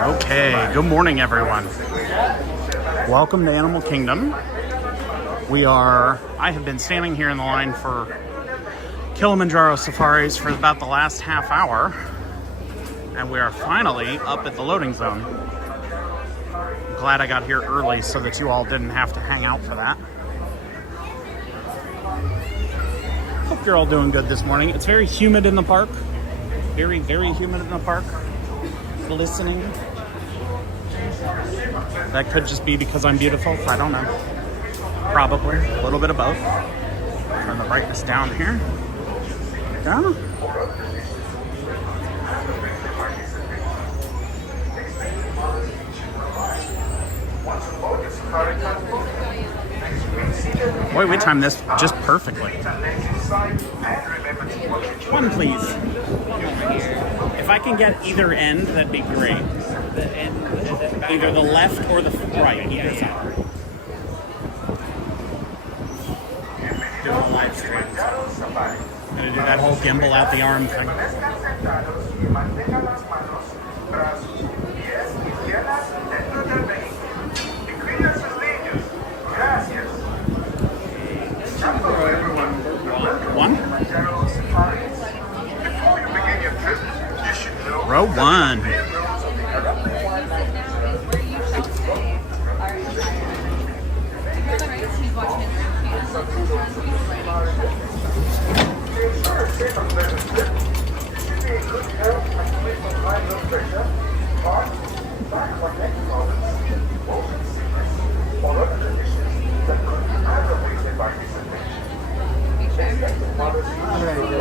Okay, good morning, everyone. Welcome to Animal Kingdom. I have been standing here in the line for Kilimanjaro safaris for about the last half hour, and we are finally up at the loading zone. I'm glad I got here early so that you all didn't have to hang out for that. Hope you're all doing good this morning. It's very humid in the park. Very, very humid in the park. Glistening. That could just be because I'm beautiful. I don't know. Probably. A little bit of both. Turn the brightness down here. Down. Boy, we timed this just perfectly. One, please. If I can get either end, that'd be great. Either the left or the right, either side. Doing a live stream. I'm gonna do that whole gimbal out the arm thing. One? Row one.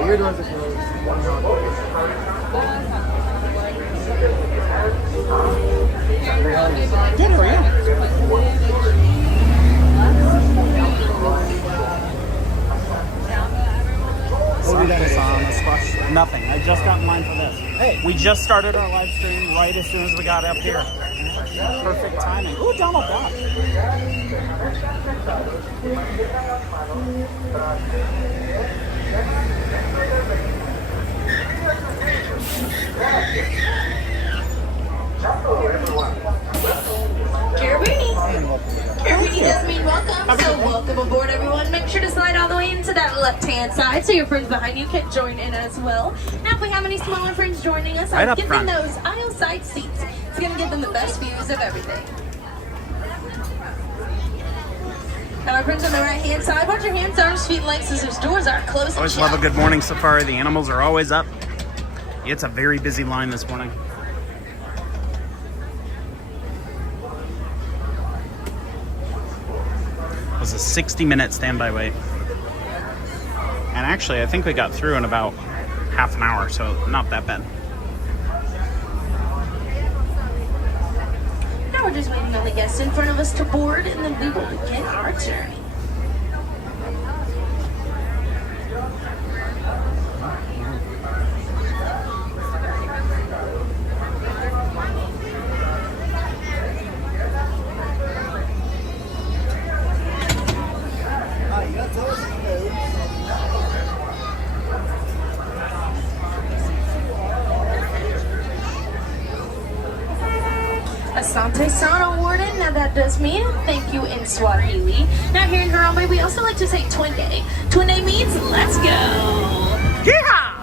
You're the ones that Good, how are you? Nothing. I just got in line for this. Hey, we just started our live stream right as soon as we got up here. Perfect timing. Ooh, Donald Duck. Carabini does mean welcome, so welcome aboard, everyone. Make sure to slide all the way into that left-hand side so your friends behind you can join in as well. Now, if we have any smaller friends joining us, I'll give them those aisle side seats. It's going to give them the best views of everything. Now, our friends on the right-hand side, watch your hands, arms, feet, and legs as those doors are closed. Always love a good morning safari. The animals are always up. It's a very busy line this morning. It was a 60-minute standby wait. And actually, I think we got through in about half an hour, so not that bad. Now we're just waiting on the guests in front of us to board, and then we will begin our journey. Asante Sana awarded. Now that does mean thank you in Swahili. Now here in Harambe, we also like to say Twende. Twende means let's go. Yeah!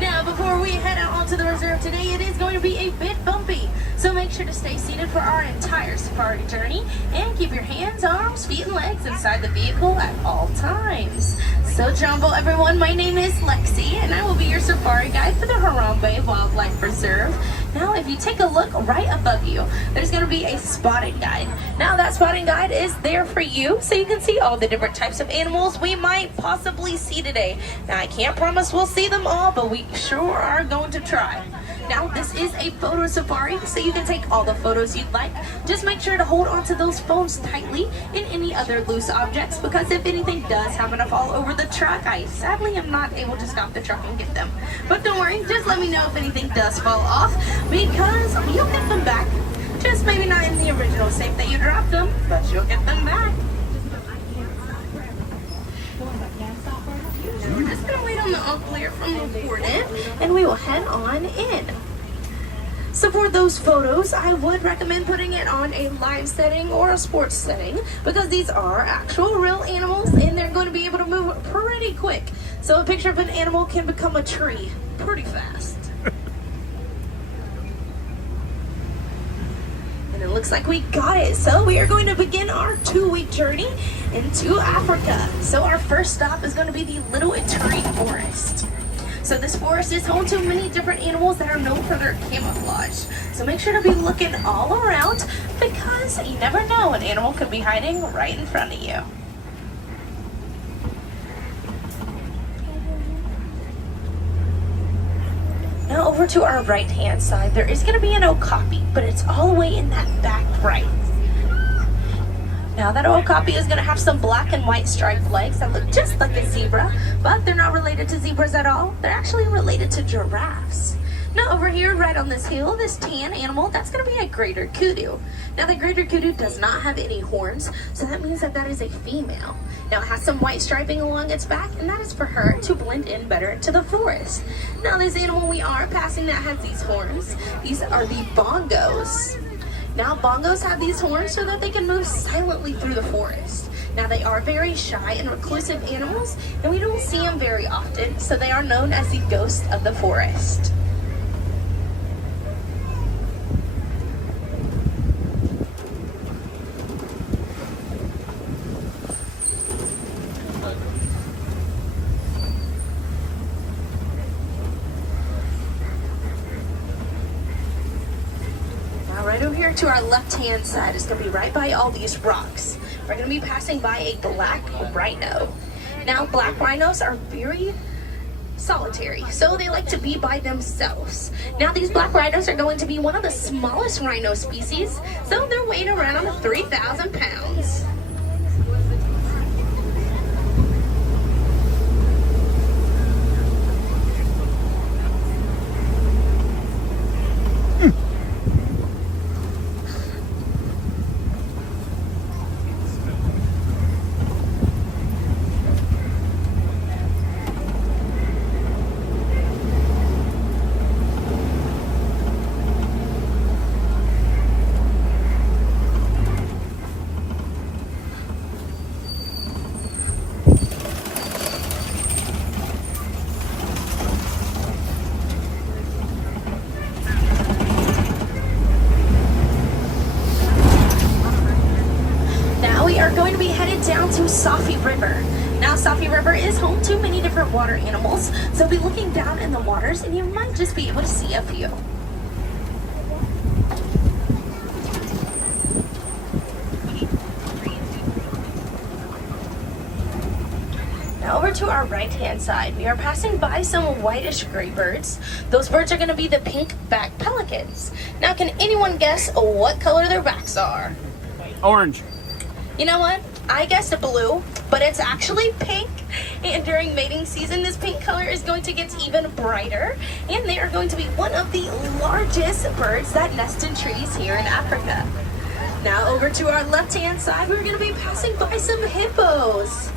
Now before we head out onto the reserve today, it is going to be a bit bumpy. So make sure to stay seated for our entire safari journey and keep your hands, arms, feet, and legs inside the vehicle at all times. So Jumbo, everyone, my name is Lexi, and I will be your safari guide for the Harambe Wildlife Reserve. Now, if you take a look right above you, there's going to be a spotting guide. Now, that spotting guide is there for you, so you can see all the different types of animals we might possibly see today. Now, I can't promise we'll see them all, but we sure are going to try. Now, this is a photo safari, so you can take all the photos you'd like. Just make sure to hold onto those phones tightly and any other loose objects, because if anything does happen to fall over the truck, I sadly am not able to stop the truck and get them. But don't worry, just let me know if anything does fall off, because you'll get them back. Just maybe not in the original safe that you dropped them, but you'll get them back. We're just gonna wait on the all clear from the boarded, and we will head on in. So for those photos, I would recommend putting it on a live setting or a sports setting because these are actual real animals and they're going to be able to move pretty quick. So a picture of an animal can become a tree pretty fast. And it looks like we got it. So we are going to begin our 2-week journey into Africa. So our first stop is going to be the Little Ituri Forest. So this forest is home to many different animals that are known for their camouflage. So make sure to be looking all around because you never know, an animal could be hiding right in front of you. Now over to our right hand side, there is going to be an okapi, but it's all the way in that back right. Now that okapi is going to have some black and white striped legs that look just like a zebra, but they're not related to zebras at all. They're actually related to giraffes. Now over here, right on this hill, this tan animal, that's going to be a greater kudu. Now the greater kudu does not have any horns, so that means that that is a female. Now it has some white striping along its back, and that is for her to blend in better to the forest. Now this animal we are passing that has these horns, these are the bongos. Now bongos have these horns so that they can move silently through the forest. Now they are very shy and reclusive animals, and we don't see them very often, so they are known as the ghost of the forest. Right over here to our left-hand side is going to be right by all these rocks. We're going to be passing by a black rhino. Now, black rhinos are very solitary, so they like to be by themselves. Now, these black rhinos are going to be one of the smallest rhino species, so they're weighing around 3,000 pounds. Going to be headed down to Safi River. Now Safi River is home to many different water animals, so be looking down in the waters and you might just be able to see a few. Now over to our right hand side, we are passing by some whitish gray birds. Those birds are going to be the pink-backed pelicans. Now can anyone guess what color their backs are? Orange. You know what? I guessed blue, but it's actually pink. And during mating season, this pink color is going to get even brighter. And they are going to be one of the largest birds that nest in trees here in Africa. Now over to our left-hand side, we're going to be passing by some hippos.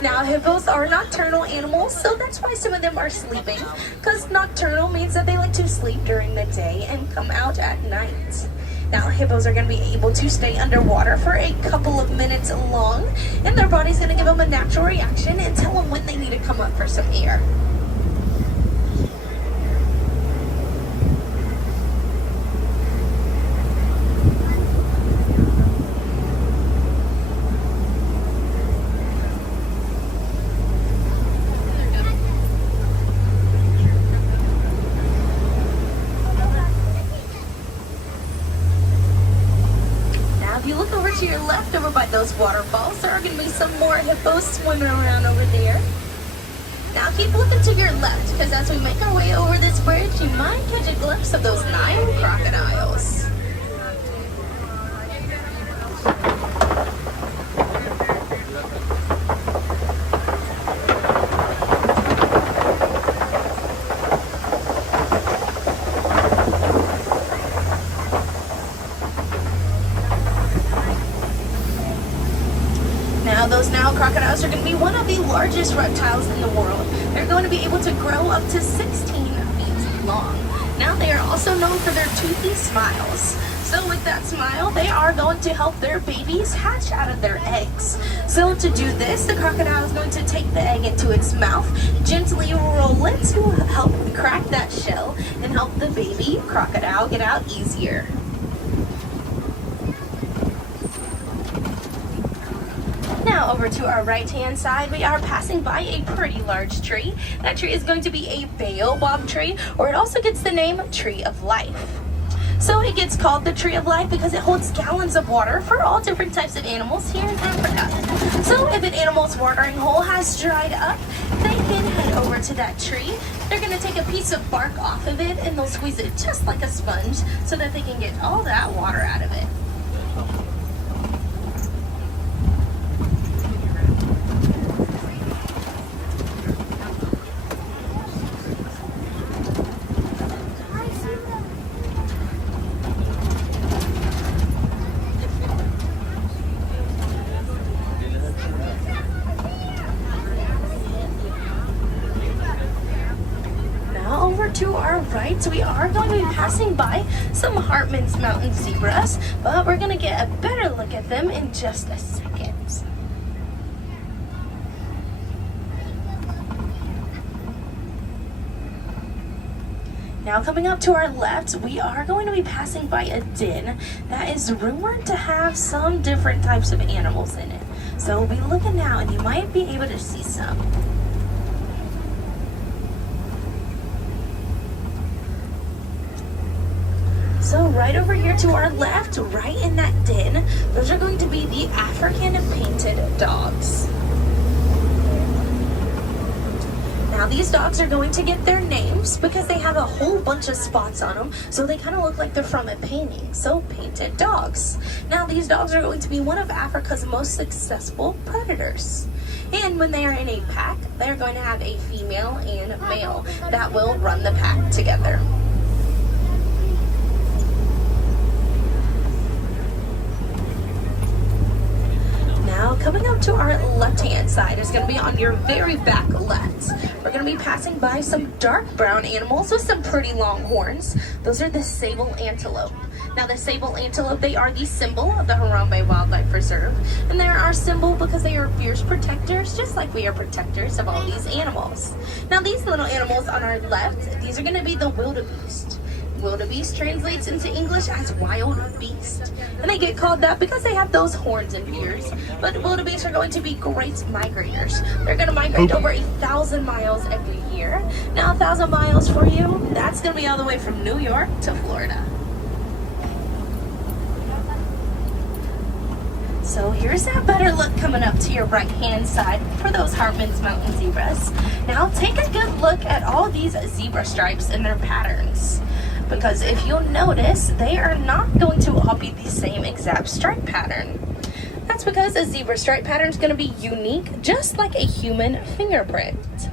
Now hippos are nocturnal animals, so that's why some of them are sleeping. Because nocturnal means that they like to sleep during the day and come out at night. Now hippos are going to be able to stay underwater for a couple of minutes long, and their body's going to give them a natural reaction and tell them when they need to come up for some air. To your left over by those waterfalls, there are going to be some more hippos swimming around over there. Now keep looking to your left, because as we make our way over this bridge, you might catch a glimpse of those Nile crocodiles. Those Nile crocodiles are going to be one of the largest reptiles in the world. They're going to be able to grow up to 16 feet long. Now they are also known for their toothy smiles. So with that smile, they are going to help their babies hatch out of their eggs. So to do this, the crocodile is going to take the egg into its mouth, gently roll it to help crack that shell and help the baby crocodile get out easier. Now over to our right hand side, we are passing by a pretty large tree. That tree is going to be a baobab tree, or it also gets the name Tree of Life. So it gets called the Tree of Life because it holds gallons of water for all different types of animals here in Africa. So if an animal's watering hole has dried up, they can head over to that tree. They're going to take a piece of bark off of it and they'll squeeze it just like a sponge so that they can get all that water out of it. To our right, we are going to be passing by some Hartmann's mountain zebras, but we're going to get a better look at them in just a second. Now coming up to our left, we are going to be passing by a den that is rumored to have some different types of animals in it. So we'll be looking now and you might be able to see some. So right over here to our left, right in that den, those are going to be the African painted dogs. Now these dogs are going to get their names because they have a whole bunch of spots on them, so they kind of look like they're from a painting, so painted dogs. Now these dogs are going to be one of Africa's most successful predators. And when they are in a pack, they're going to have a female and a male that will run the pack together. Now, coming up to our left-hand side is going to be on your very back left. We're going to be passing by some dark brown animals with some pretty long horns. Those are the sable antelope. Now, the sable antelope, they are the symbol of the Harambe Wildlife Reserve. And they are our symbol because they are fierce protectors, just like we are protectors of all these animals. Now, these little animals on our left, these are going to be the wildebeest. Wildebeest translates into English as wild beast. And they get called that because they have those horns and ears. But wildebeest are going to be great migrators. They're going to migrate over 1,000 miles every year. Now 1,000 miles for you, that's going to be all the way from New York to Florida. So here's that better look coming up to your right hand side for those Hartmann's mountain zebras. Now take a good look at all these zebra stripes and their patterns. Because if you'll notice, they are not going to all be the same exact stripe pattern. That's because a zebra stripe pattern is going to be unique, just like a human fingerprint.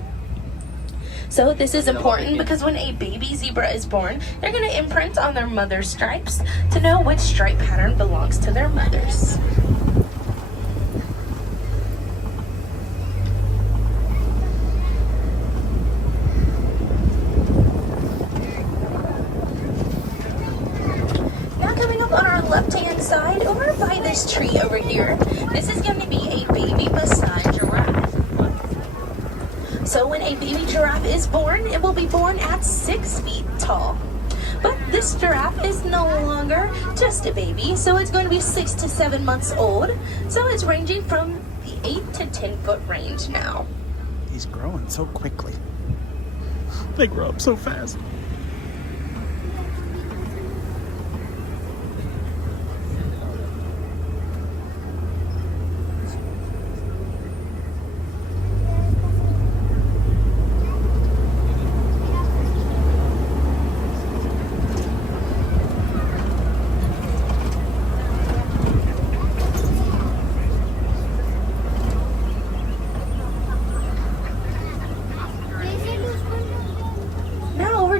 So this is important because when a baby zebra is born, they're going to imprint on their mother's stripes to know which stripe pattern belongs to their mother's. Left-hand side, over by this tree over here, this is going to be a baby Maasai giraffe. So when a baby giraffe is born, it will be born at 6 feet tall. But this giraffe is no longer just a baby, so it's going to be 6 to 7 months old. So it's ranging from the 8 to 10 foot range now. He's growing so quickly. They grow up so fast.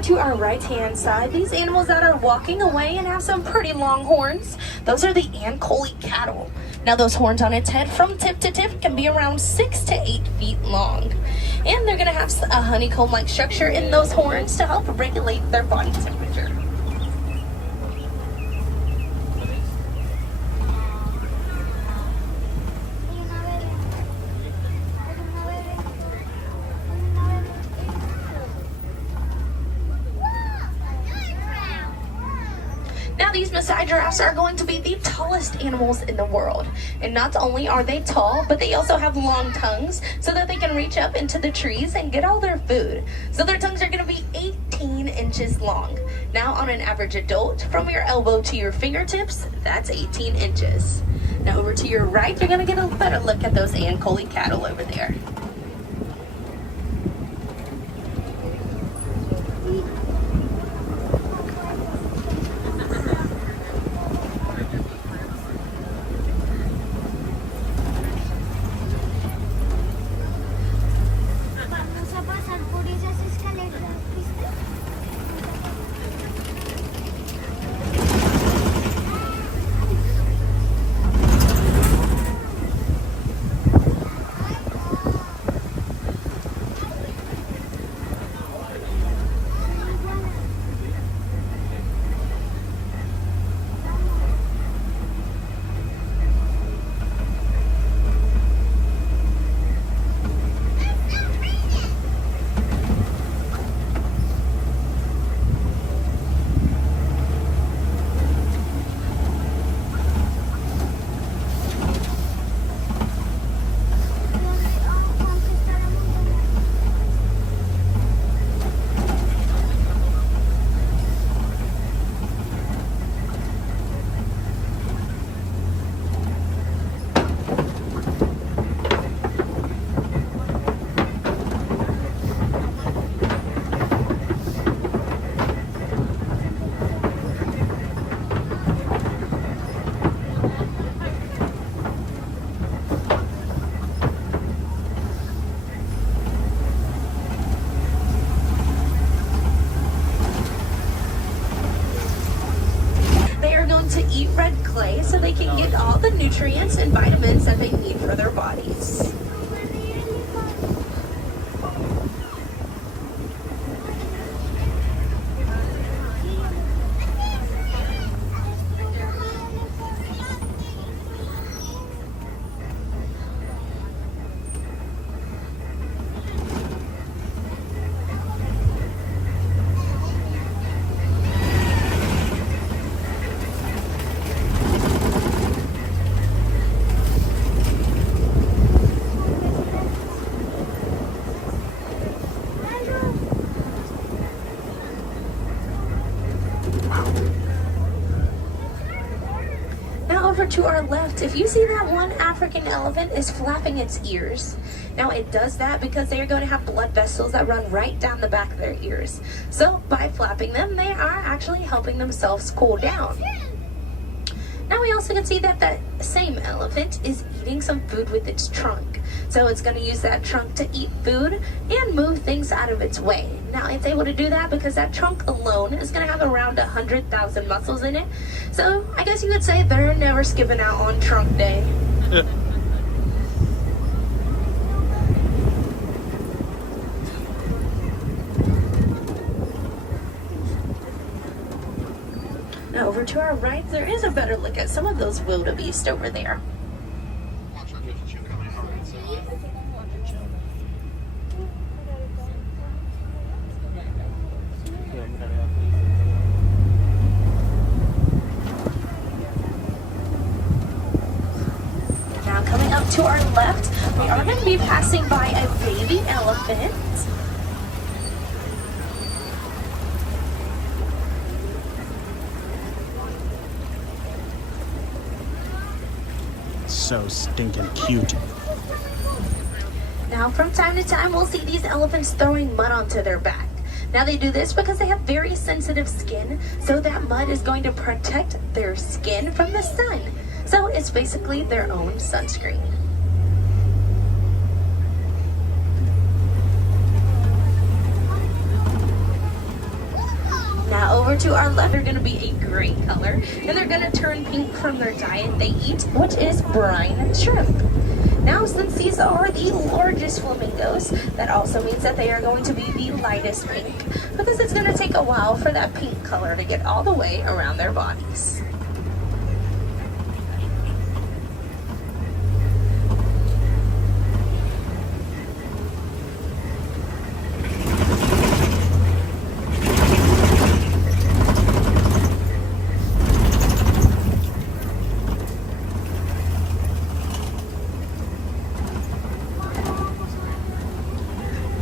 To our right hand side, these animals that are walking away and have some pretty long horns, those are the Ankole cattle. Now those horns on its head from tip to tip can be around 6 to 8 feet long. And they're going to have a honeycomb-like structure in those horns to help regulate their body temperature. Now these Maasai giraffes are going to be the tallest animals in the world. And not only are they tall, but they also have long tongues so that they can reach up into the trees and get all their food. So their tongues are going to be 18 inches long. Now on an average adult, from your elbow to your fingertips, that's 18 inches. Now over to your right, you're going to get a better look at those Ankole cattle over there. To eat red clay so they can get all the nutrients and vitamins that they need for their bodies. Over to our left, if you see that one African elephant is flapping its ears. Now it does that because they are going to have blood vessels that run right down the back of their ears. So by flapping them, they are actually helping themselves cool down. Now we also can see that that same elephant is eating some food with its trunk. So it's going to use that trunk to eat food and move things out of its way. Now it's able to do that because that trunk alone is going to have around 100,000 muscles in it. So I guess you could say they're never skipping out on trunk day. Now over to our right, there is a better look at some of those wildebeest over there. Now coming up to our left, we are going to be passing by a baby elephant. So stinking cute. Now from time to time we'll see these elephants throwing mud onto their back. Now they do this because they have very sensitive skin, so that mud is going to protect their skin from the sun. So it's basically their own sunscreen. Now over to our left, they're going to be a green color, and they're going to turn pink from their diet they eat, which is brine shrimp. Now, since these are the largest flamingos, that also means that they are going to be the lightest pink, because it's going to take a while for that pink color to get all the way around their bodies.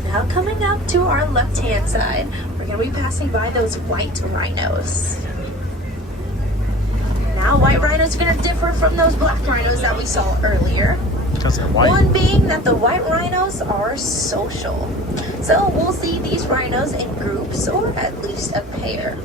Now coming up to our left-hand side, we're going to be passing by those white rhinos. Now, white rhinos are going to differ from those black rhinos that we saw earlier. Because they're white. One being that the white rhinos are social. So we'll see these rhinos in groups or at least a pair.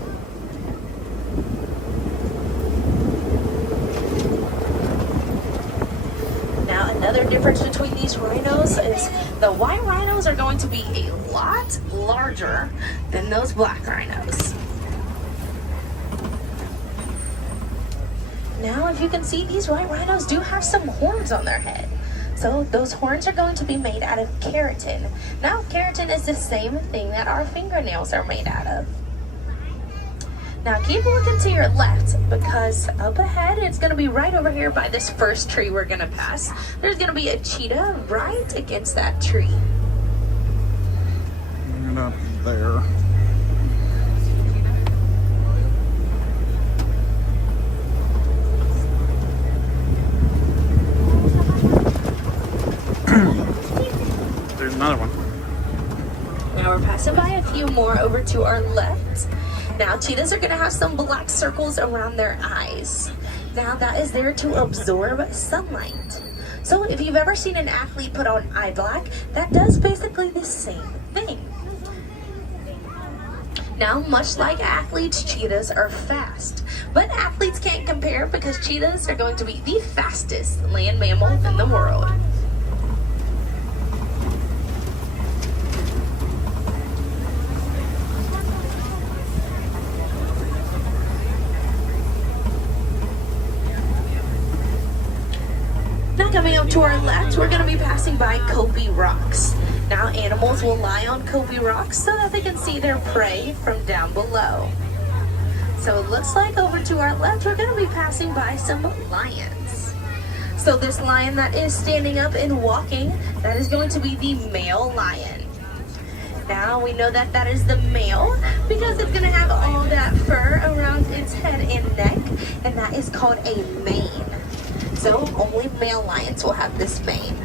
Now, another difference between these rhinos is the white rhinos are going to be a lot larger than those black rhinos. Now, if you can see, these white rhinos do have some horns on their head. So those horns are going to be made out of keratin. Now, keratin is the same thing that our fingernails are made out of. Now, keep looking to your left, because up ahead, it's going to be right over here by this first tree we're going to pass. There's going to be a cheetah right against that tree. Bring it up there. There's another one. Now we're passing by a few more over to our left. Now, cheetahs are going to have some black circles around their eyes. Now, that is there to absorb sunlight. So, if you've ever seen an athlete put on eye black, that does basically the same thing. Now, much like athletes, cheetahs are fast. But athletes can't compare because cheetahs are going to be the fastest land mammal in the world. Now, coming up to our left, we're going to be passing by Kobe rocks. Now, animals will lie on Kobe rocks so that they can see their prey from down below. So it looks like over to our left, we're going to be passing by some lions. So this lion that is standing up and walking, that is going to be the male lion. Now, we know that that is the male because it's going to have all that fur around its head and neck, and that is called a mane. So only male lions will have this mane.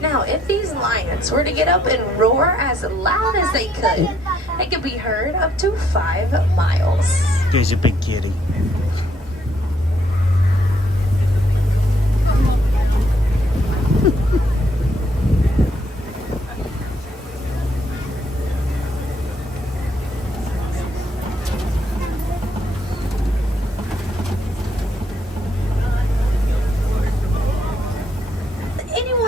Now, if these lions were to get up and roar as loud as they could be heard up to 5 miles. There's a big kitty.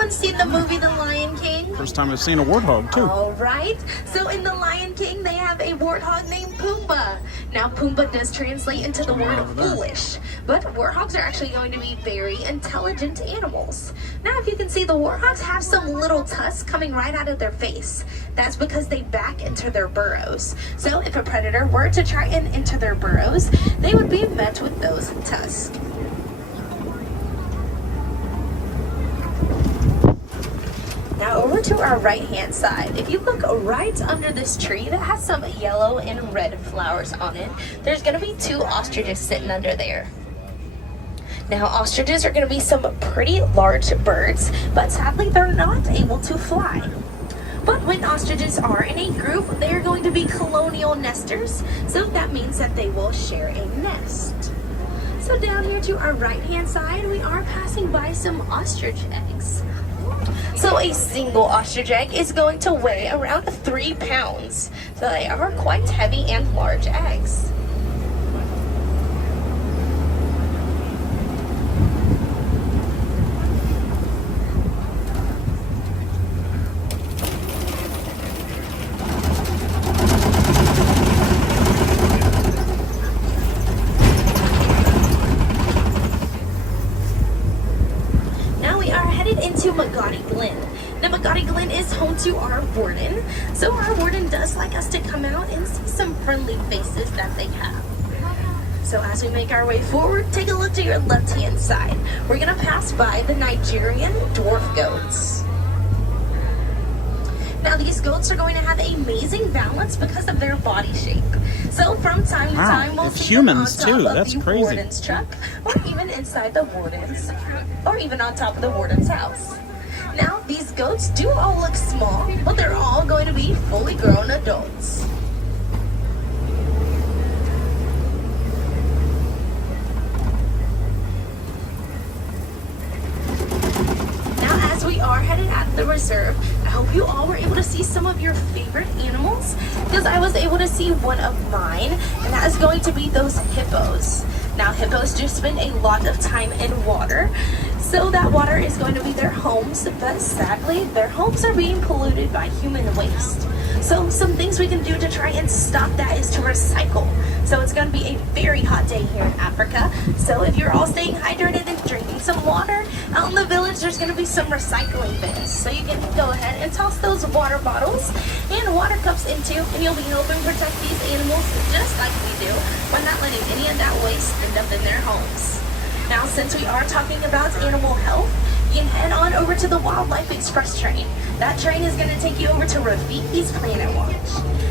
Seen the movie The Lion King? First time I've seen a warthog, too. All right. So in The Lion King, they have a warthog named Pumbaa. Now, Pumbaa does translate into the word foolish, but warthogs are actually going to be very intelligent animals. Now, if you can see, the warthogs have some little tusks coming right out of their face. That's because they back into their burrows. So if a predator were to try and enter their burrows, they would be met with those tusks. Now over to our right hand side, if you look right under this tree that has some yellow and red flowers on it, there's going to be 2 ostriches sitting under there. Now, ostriches are going to be some pretty large birds, but sadly they're not able to fly. But when ostriches are in a group, they are going to be colonial nesters, so that means that they will share a nest. So down here to our right hand side, we are passing by some ostrich eggs. So a single ostrich egg is going to weigh around 3 pounds. So they are quite heavy and large eggs. headed into Magadi Glen. Now, Magadi Glen is home to our warden. So our warden does like us to come out and see some friendly faces that they have. So as we make our way forward, take a look to your left-hand side. We're gonna pass by the Nigerian dwarf goats. Now these goats are going to have amazing balance because of their body shape. So from time to time, we'll it's see them on humans top too. of That's the crazy. warden's truck, or even inside the warden's, or even on top of the warden's house. Now these goats do all look small, but they're all going to be fully grown adults. We are headed at the reserve. I hope you all were able to see some of your favorite animals, because I was able to see one of mine, and that is going to be those hippos. Now hippos do spend a lot of time in water, so that water is going to be their homes, but sadly their homes are being polluted by human waste. So some things we can do to try and stop that is to recycle. So it's going to be a very hot day here in Africa. So if you're all staying hydrated and drinking some water, out in the village there's going to be some recycling bins. So you can go ahead and toss those water bottles and water cups into, and you'll be helping protect these animals just like we do by not letting any of that waste end up in their homes. Now since we are talking about animal health, you can head on over to the Wildlife Express train. That train is going to take you over to Rafiki's Planet Watch.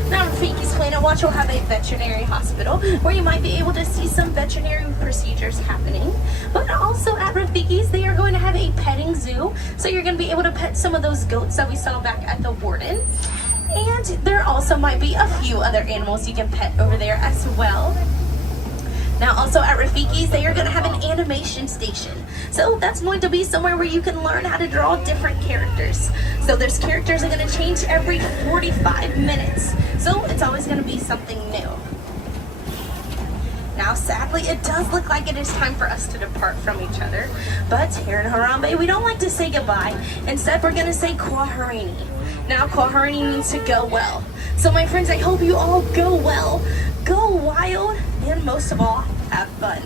Now Rafiki's Planet Watch will have a veterinary hospital where you might be able to see some veterinary procedures happening. But also at Rafiki's, they are going to have a petting zoo. So you're going to be able to pet some of those goats that we saw back at the Warden. And there also might be a few other animals you can pet over there as well. Now also at Rafiki's, they are going to have an animation station. So that's going to be somewhere where you can learn how to draw different characters. So there's characters that are going to change every 45 minutes. So it's always going to be something new. Now sadly, it does look like it is time for us to depart from each other. But here in Harambe, we don't like to say goodbye. Instead, we're going to say Kwaherini. Now Kwaherini means to go well. So my friends, I hope you all go well, go wild, and most of all, have fun.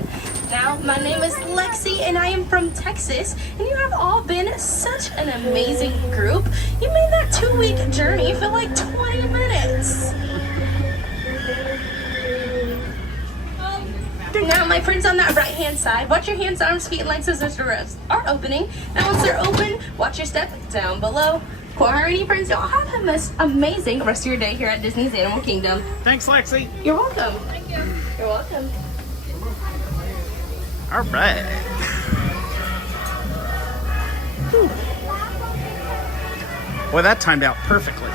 Now, my name is Lexi, and I am from Texas, and you have all been such an amazing group. You made that 2-week journey feel like 20 minutes. Now, my friends on that right-hand side, watch your hands, arms, feet, and legs as those doors are opening. Now, once they're open, watch your step down below. Kwaherini, friends, y'all have a most amazing rest of your day here at Disney's Animal Kingdom. Thanks, Lexi. You're welcome. Thank you. You're welcome. All right. Whew. Boy, that timed out perfectly.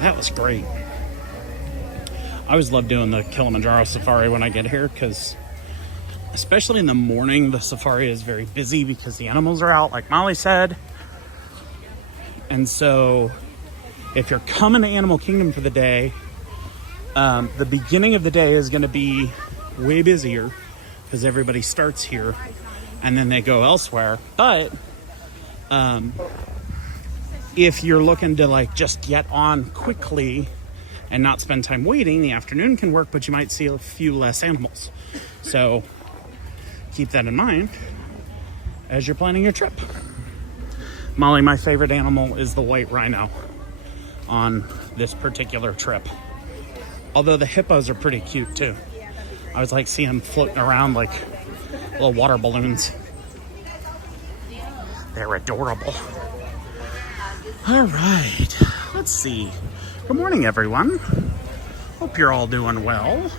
That was great. I always love doing the Kilimanjaro safari when I get here because, especially in the morning, the safari is very busy because the animals are out, like Molly said. And so, if you're coming to Animal Kingdom for the day, the beginning of the day is going to be way busier because everybody starts here and then they go elsewhere. But if you're looking to like just get on quickly and not spend time waiting, the afternoon can work, but you might see a few less animals. So keep that in mind as you're planning your trip. Molly, my favorite animal is the white rhino on this particular trip. Although the hippos are pretty cute too. I always like seeing them floating around like little water balloons. They're adorable. All right, let's see. Good morning, everyone. Hope you're all doing well.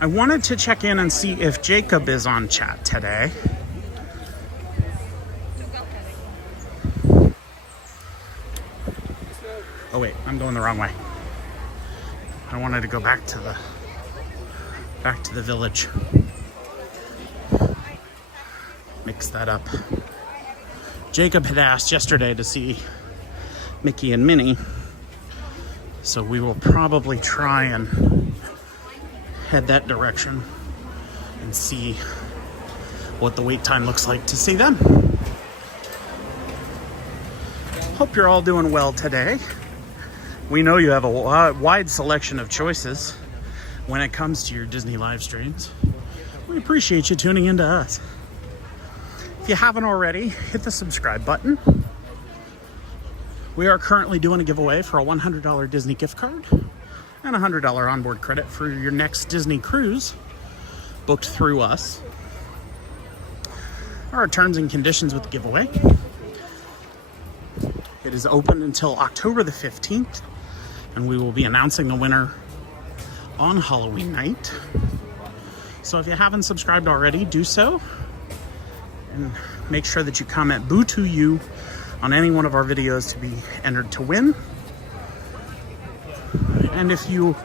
I wanted to check in and see if Jacob is on chat today. Oh wait, I'm going the wrong way. I wanted to go back to the village. Mix that up. Jacob had asked yesterday to see Mickey and Minnie, so we will probably try and head that direction and see what the wait time looks like to see them. Hope you're all doing well today. We know you have a wide selection of choices when it comes to your Disney live streams. We appreciate you tuning into us. If you haven't already, hit the subscribe button. We are currently doing a giveaway for a $100 Disney gift card and a $100 onboard credit for your next Disney cruise booked through us. There are terms and conditions with the giveaway. It is open until October the 15th, and we will be announcing the winner on Halloween night. So if you haven't subscribed already, do so. And make sure that you comment "Boo to You" on any one of our videos to be entered to win. And if you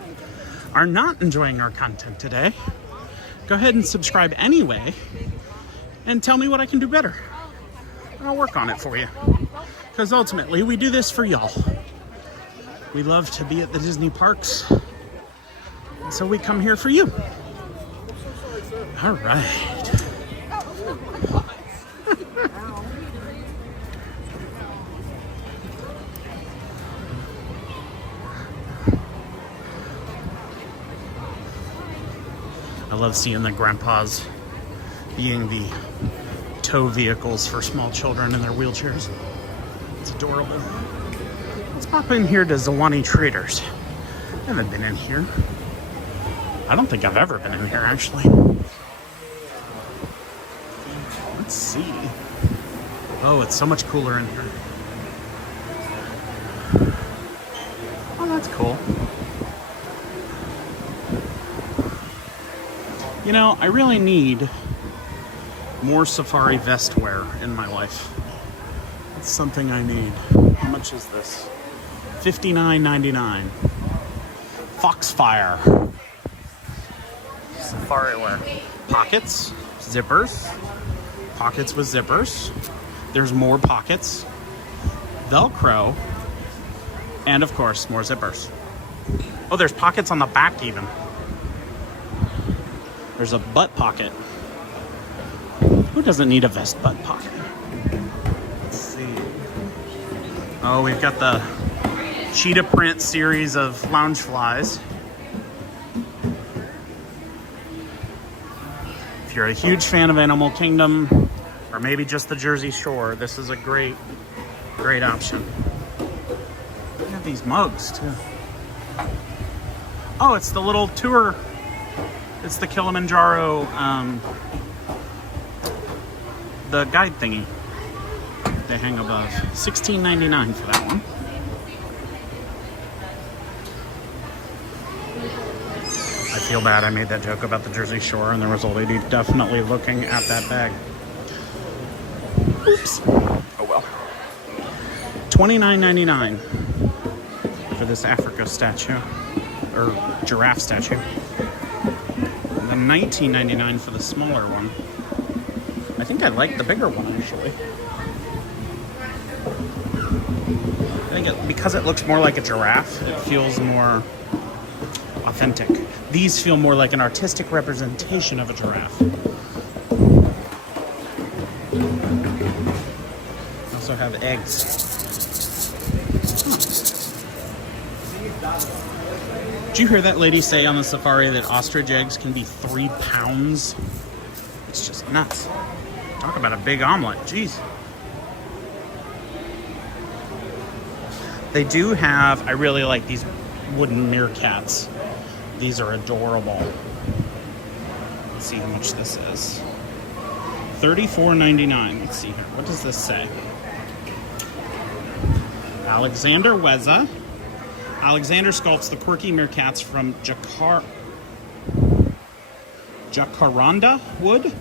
are not enjoying our content today, go ahead and subscribe anyway and tell me what I can do better. I'll work on it for you. Because ultimately, we do this for y'all. We love to be at the Disney parks, and so we come here for you. All right. I love seeing the grandpas being the tow vehicles for small children in their wheelchairs. It's adorable. Let's pop in here to Zwanny Traders. I haven't been in here. I don't think I've ever been in here, actually. Let's see. Oh, it's so much cooler in here. Oh, that's cool. You know, I really need more safari vest wear in my life. It's something I need. How much is this? $59.99. Foxfire. Safari wear. Pockets, zippers. Pockets with zippers. There's more pockets. Velcro. And of course, more zippers. Oh, there's pockets on the back even. There's a butt pocket. Who doesn't need a vest butt pocket? Let's see. Oh, we've got the cheetah print series of Loungeflies. If you're a huge fan of Animal Kingdom, or maybe just the Jersey Shore, this is a great option. Look at these mugs too. Oh, it's the little tour. It's the Kilimanjaro, the guide thingy they hang above. $16.99 for that one. I feel bad I made that joke about the Jersey Shore and there was a lady definitely looking at that bag. Oops. Oh well. $29.99 for this Africa statue, or giraffe statue. And $19.99 for the smaller one. I think I like the bigger one actually. I think because it looks more like a giraffe, it feels more authentic. These feel more like an artistic representation of a giraffe. I also have eggs. Did you hear that lady say on the safari that ostrich eggs can be 3 pounds? It's just nuts. Talk about a big omelet. Jeez. They do have, I really like these wooden meerkats. These are adorable. Let's see how much this is. $34.99. Let's see here. What does this say? Alexander Weza. Alexander sculpts the quirky meerkats from jacaranda wood,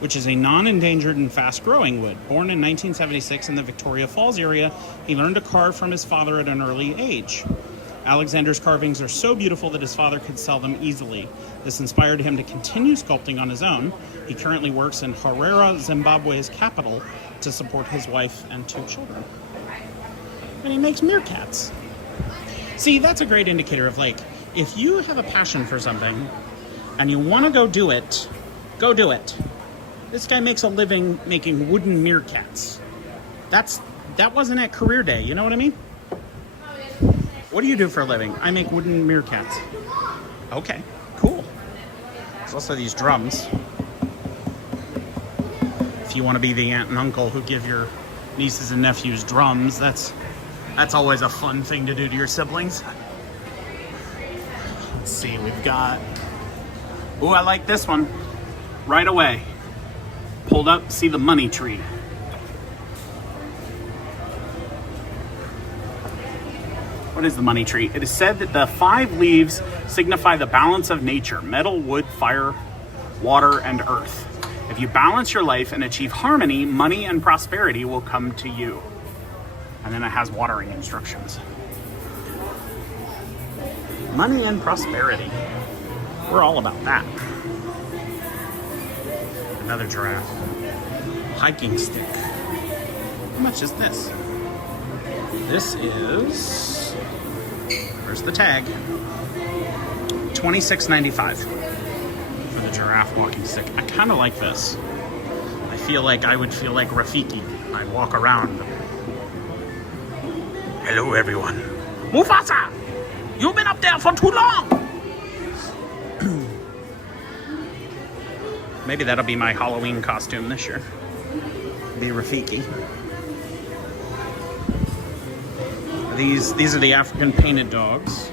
which is a non-endangered and fast-growing wood. Born in 1976 in the Victoria Falls area, he learned to carve from his father at an early age. Alexander's carvings are so beautiful that his father could sell them easily. This inspired him to continue sculpting on his own. He currently works in Harare, Zimbabwe's capital, to support his wife and 2 children. And he makes meerkats. See, that's a great indicator of, like, if you have a passion for something and you want to go do it, go do it. This guy makes a living making wooden meerkats. That wasn't at Career Day, you know what I mean? What do you do for a living? I make wooden meerkats. Okay, cool. There's also these drums. If you want to be the aunt and uncle who give your nieces and nephews drums, that's always a fun thing to do to your siblings. Let's see, we've got... Ooh, I like this one. Right away. Pulled up, see the money tree. What is the money tree? It is said that the 5 leaves signify the balance of nature: metal, wood, fire, water, and earth. If you balance your life and achieve harmony, money and prosperity will come to you. And then it has watering instructions. Money and prosperity. We're all about that. Another giraffe. Hiking stick. How much is this? This is... Where's the tag? $26.95 for the giraffe walking stick. I kind of like this. I feel like I would feel like Rafiki. I'd walk around. Hello, everyone. Mufasa! You've been up there for too long! Maybe that'll be my Halloween costume this year. Be Rafiki. These are the African painted dogs.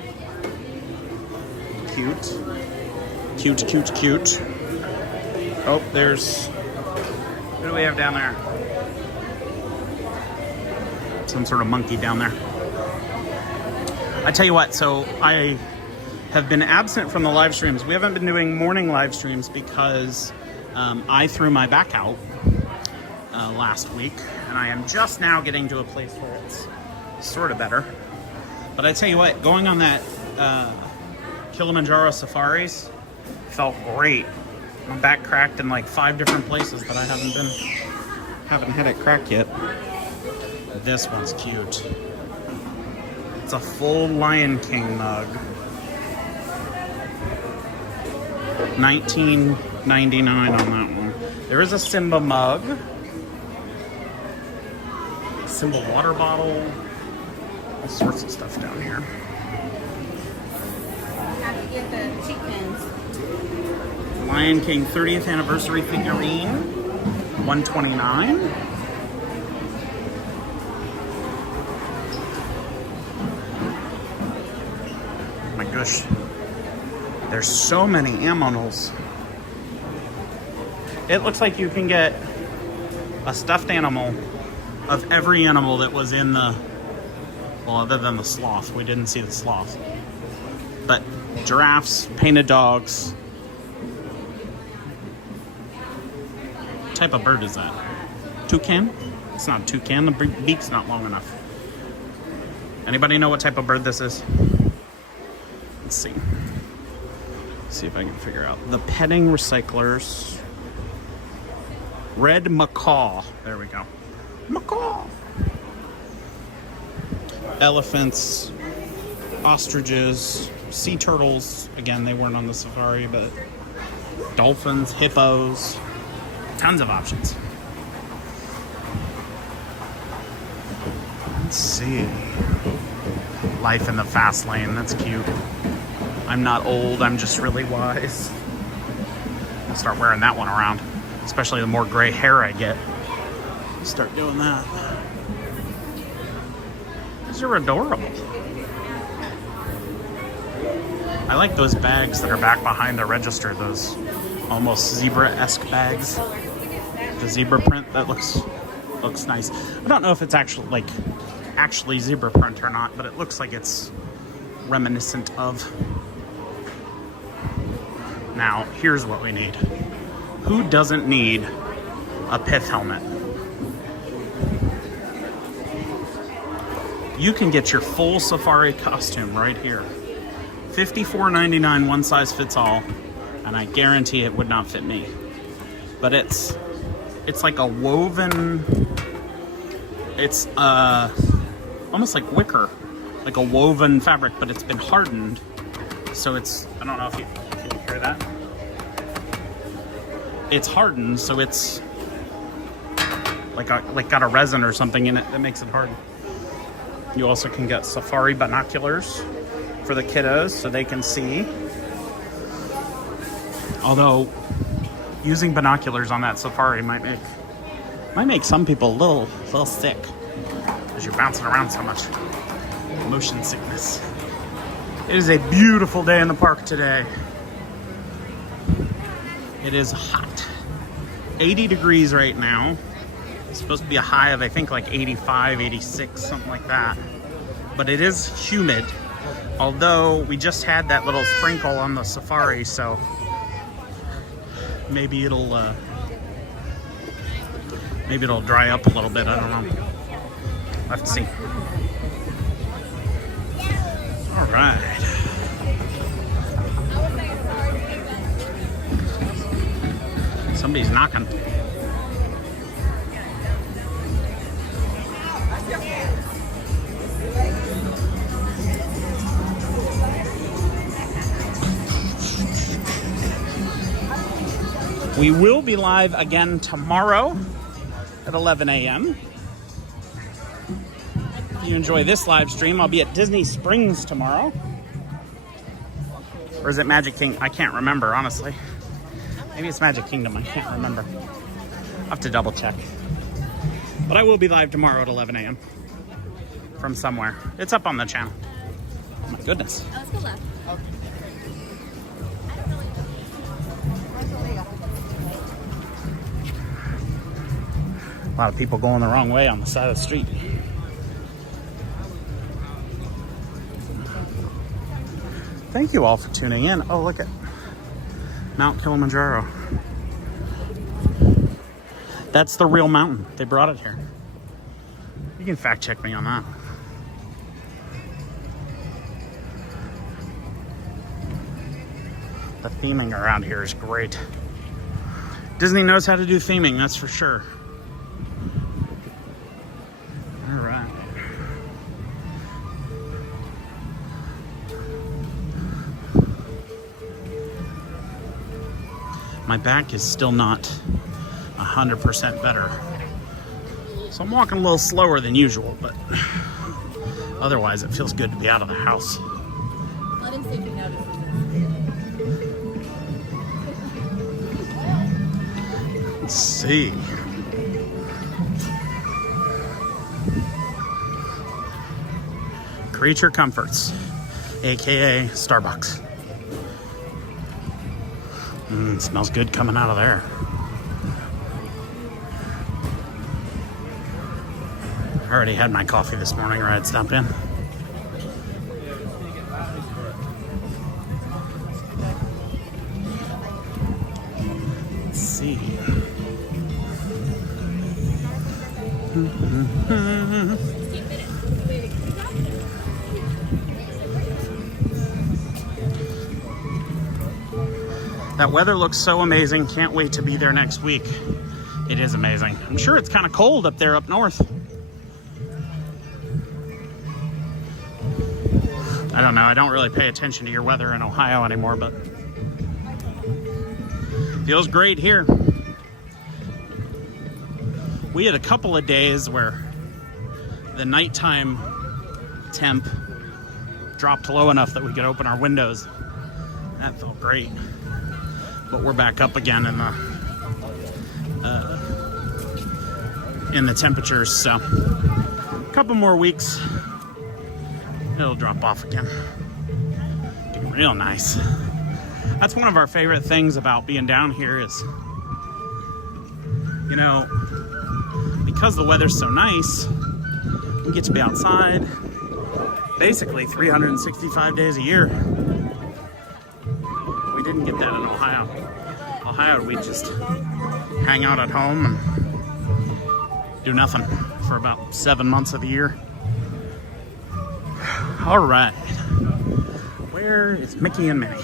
Cute. Cute, cute, cute. Oh, there's... What do we have down there? Some sort of monkey down there. I tell you what, so I have been absent from the live streams. We haven't been doing morning live streams because I threw my back out last week, and I am just now getting to a place where it's sort of better. But I tell you what, going on that Kilimanjaro safaris felt great. My back cracked in like 5 different places that I haven't had it cracked yet. This one's cute. It's a full Lion King mug. $19.99 on that one. There is a Simba mug. Simba water bottle. All sorts of stuff down here. How do you get the cheek pins? Lion King 30th anniversary figurine. $129. My gosh. There's so many animals. It looks like you can get a stuffed animal of every animal that was in the... Well, other than the sloth. We didn't see the sloth. But giraffes, painted dogs. What type of bird is that? Toucan? It's not a toucan. The beak's not long enough. Anybody know what type of bird this is? Let's see. See if I can figure out. The Petting Recyclers. Red macaw. There we go. Macaw. Elephants, ostriches, sea turtles. Again, they weren't on the safari, but dolphins, hippos. Tons of options. Let's see. Life in the fast lane. That's cute. I'm not old, I'm just really wise. I'll start wearing that one around. Especially the more gray hair I get. Start doing that. These are adorable. I like those bags that are back behind the register, those almost zebra-esque bags. The zebra print, that looks nice. I don't know if it's actually zebra print or not, but it looks like it's reminiscent of. Now, here's what we need. Who doesn't need a pith helmet? You can get your full safari costume right here. $54.99, one size fits all, and I guarantee it would not fit me. But it's like a woven, it's almost like wicker, like a woven fabric, but it's been hardened. So it's, I don't know if you can hear that. It's hardened, so it's like got a resin or something in it that makes it hard. You also can get safari binoculars for the kiddos so they can see. Although using binoculars on that safari might make some people a little sick because you're bouncing around so much. Motion sickness. It is a beautiful day in the park today. It is hot. 80 degrees right now. It's supposed to be a high of, I think, like 85, 86, something like that. But it is humid. Although we just had that little sprinkle on the safari, so maybe it'll dry up a little bit. I don't know. We'll have to see. All right. Somebody's knocking. We will be live again tomorrow at 11 a.m. If you enjoy this live stream, I'll be at Disney Springs tomorrow. Or is it Magic Kingdom? I can't remember, honestly. Maybe it's Magic Kingdom. I can't remember. I'll have to double check. But I will be live tomorrow at 11 a.m. from somewhere. It's up on the channel. Oh my goodness. Oh, let's go left. A lot of people going the wrong way on the side of the street. Thank you all for tuning in. Oh, look at Mount Kilimanjaro. That's the real mountain. They brought it here. You can fact check me on that. The theming around here is great. Disney knows how to do theming, that's for sure. All right. My back is still not 100% better. So I'm walking a little slower than usual, but otherwise it feels good to be out of the house. Let him see if he notices. Let's see. Creature Comforts, aka Starbucks. It smells good coming out of there. I already had my coffee this morning, right? Stopped in. Let's see. That weather looks so amazing. Can't wait to be there next week. It is amazing. I'm sure it's kind of cold up there up north. I don't know. I don't really pay attention to your weather in Ohio anymore, but feels great here. We had a couple of days where the nighttime temp dropped low enough that we could open our windows. That felt great. But we're back up again in the temperatures, so a couple more weeks, it'll drop off again. Getting real nice. That's one of our favorite things about being down here is, you know, because the weather's so nice, we get to be outside basically 365 days a year. We didn't get that in Ohio. Ohio, we just hang out at home and do nothing for about 7 months of the year. All right. Where is Mickey and Minnie?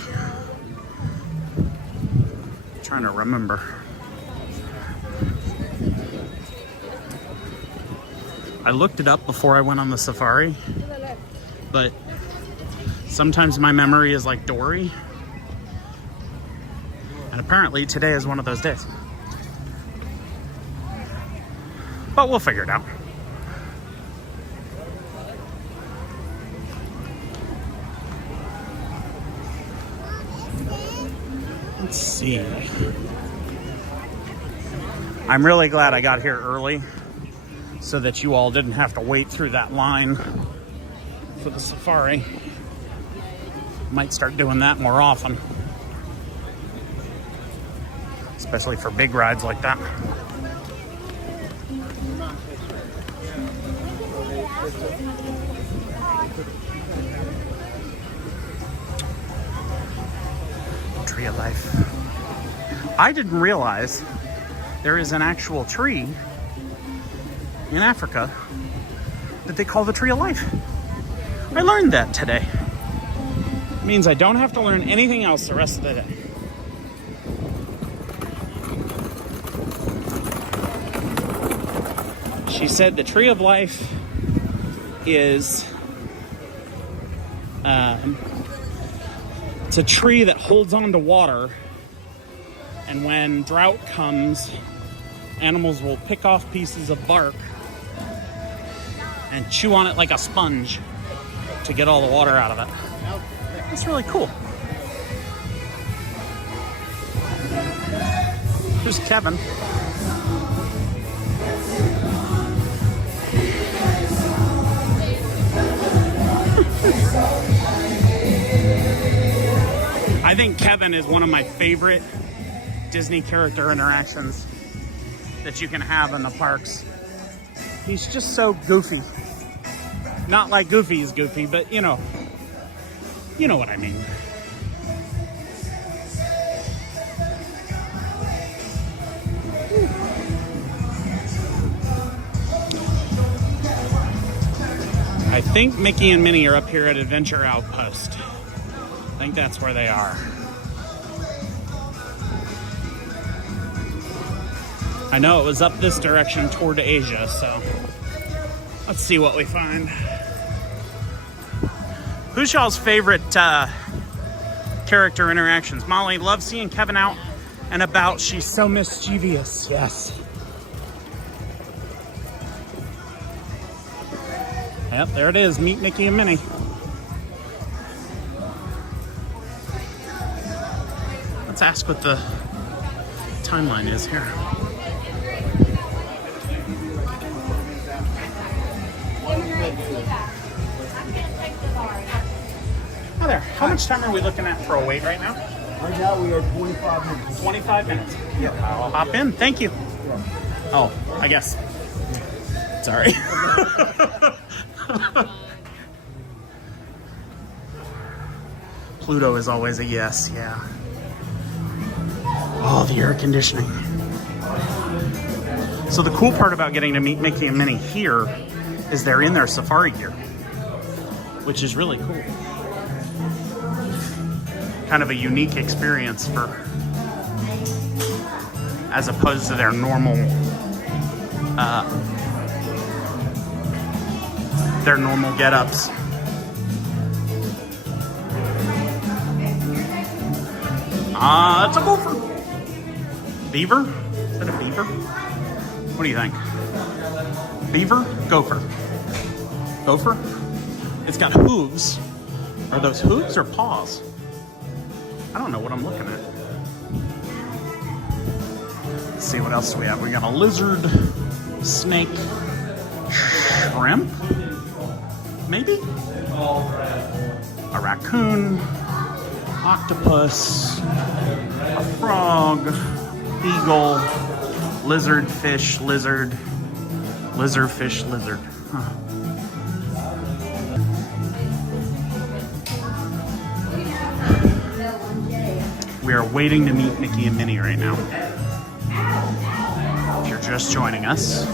I'm trying to remember. I looked it up before I went on the safari, but sometimes my memory is like Dory. And apparently today is one of those days. But we'll figure it out. Let's Let's see. I'm really glad I got here early so that you all didn't have to wait through that line for the safari. Might start doing that more often, especially for big rides like that. Tree of Life. I didn't realize there is an actual tree in Africa that they call the Tree of Life. I learned that today. It means I don't have to learn anything else the rest of the day. She said the Tree of Life is it's a tree that holds on to water, and when drought comes, animals will pick off pieces of bark and chew on it like a sponge to get all the water out of it. That's really cool. Here's Kevin. I think Kevin is one of my favorite Disney character interactions that you can have in the parks. He's just so goofy. Not like Goofy is goofy, but you know what I mean. I think Mickey and Minnie are up here at Adventure Outpost. I think that's where they are. I know it was up this direction toward Asia, so let's see what we find. Who's y'all's favorite character interactions? Molly loves seeing Kevin out and about. She's so mischievous. Yes. Yep, there it is. Meet Mickey and Minnie. Let's ask what the timeline is here. Hi there. How much time are we looking at for a wait right now? Right now we are 25 minutes. 25 minutes. Yeah. I'll hop in. Thank you. Oh, I guess. Sorry. Pluto is always a yes, yeah. Oh, the air conditioning. So the cool part about getting to meet Mickey and Minnie here is they're in their safari gear, which is really cool. Kind of a unique experience as opposed to their normal get-ups. It's a gopher. Beaver? Is that a beaver? What do you think? Beaver? Gopher. Gopher? It's got hooves. Are those hooves or paws? I don't know what I'm looking at. Let's see, what else do we have? We got a lizard, snake, shrimp, maybe? A raccoon, octopus, a frog, eagle, lizard, fish, lizard, lizard, fish, lizard. Huh. We are waiting to meet Mickey and Minnie right now. If you're just joining us,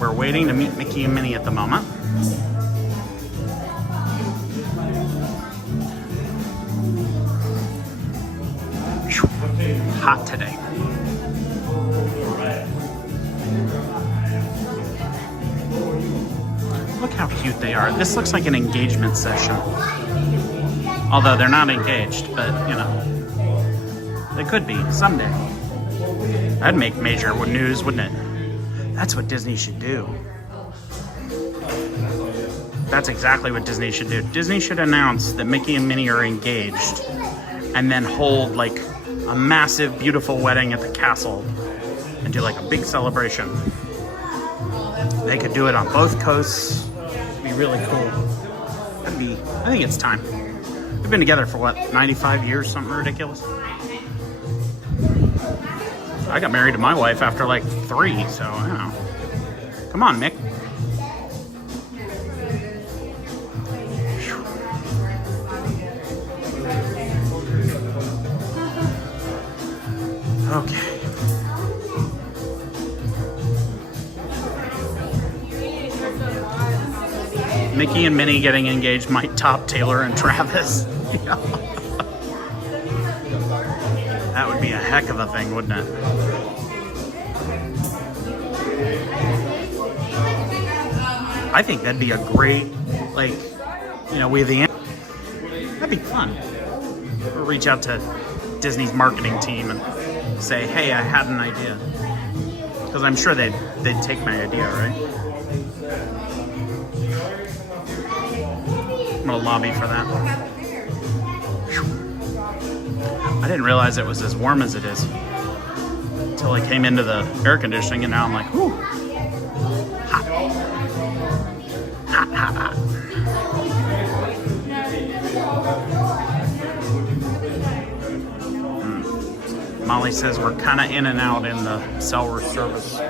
we're waiting to meet Mickey and Minnie at the moment. Hot today. Look how cute they are. This looks like an engagement session. Although they're not engaged, but you know, they could be someday. That'd make major news, wouldn't it? That's what Disney should do. That's exactly what Disney should do. Disney should announce that Mickey and Minnie are engaged and then hold like a massive, beautiful wedding at the castle and do like a big celebration. They could do it on both coasts. It'd be really cool. I think it's time. We've been together for what, 95 years, something ridiculous. I got married to my wife after like 3, so I don't know. Come on, Mick. Okay. Mickey and Minnie getting engaged might top Taylor and Travis. That would be a heck of a thing, wouldn't it? I think that'd be a great, like, we have the... That'd be fun. We'll reach out to Disney's marketing team and say, hey, I had an idea. Because I'm sure they'd take my idea, right? I'm gonna lobby for that. I didn't realize it was as warm as it is until I came into the air conditioning, and now I'm like, whew, hot. Hot, hot, hot. Molly says we're kind of in and out in the cell service.